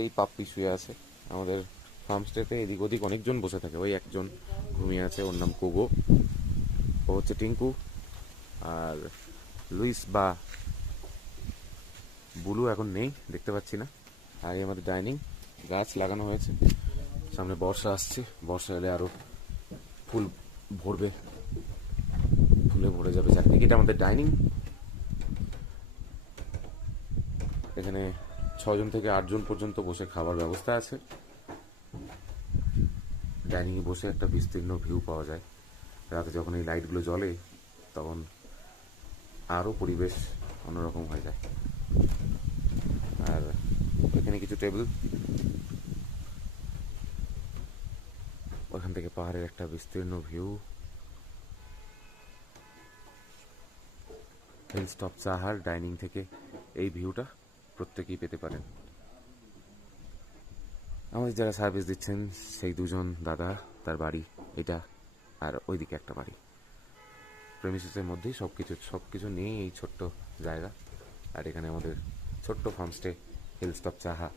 এই পাপ্পি শুয়ে আছে আমাদের ফার্মস্টেতে। এদিক ওদিক অনেকজন বসে থাকে, ওই একজন ঘুমিয়ে আছে, ওর নাম কোগো, ও হচ্ছে টিঙ্কু। আর লুইস বা বুলু এখন নেই, দেখতে পাচ্ছি না। আর এই আমাদের ডাইনিং, গাছ লাগানো হয়েছে, সামনে বর্ষা আসছে, বর্ষা এলে আরো ফুল ভরবে, ফুলে ভরে যাবে চারদিকে। এটা আমাদের ডাইনিং, এখানে 6 জন থেকে 8 জন পর্যন্ত বসে খাবার ব্যবস্থা আছে। ডাইনিংয়ে বসে একটা বিস্তীর্ণ ভিউ পাওয়া যায়। রাতে যখন এই লাইটগুলো জ্বলে তখন আরও পরিবেশ অন্যরকম হয়ে যায়। আর এখানে কিছু টেবিল, ওখান থেকে পাহাড়ের একটা বিস্তীর্ণ ভিউ। হিলস্টপ চাহার ডাইনিং থেকে এই ভিউটা প্রত্যেকেই পেতে পারেন। আমাদের যারা সার্ভিস দিচ্ছেন সেই দুজন দাদা, তার বাড়ি এটা, আর ওইদিকে একটা বাড়ি। প্রেমিসেসের মধ্যেই সব কিছু নিয়ে এই ছোট্ট জায়গা। আর এখানে আমাদের ছোট্ট ফার্মস্টে হিলস্টপ চাহা।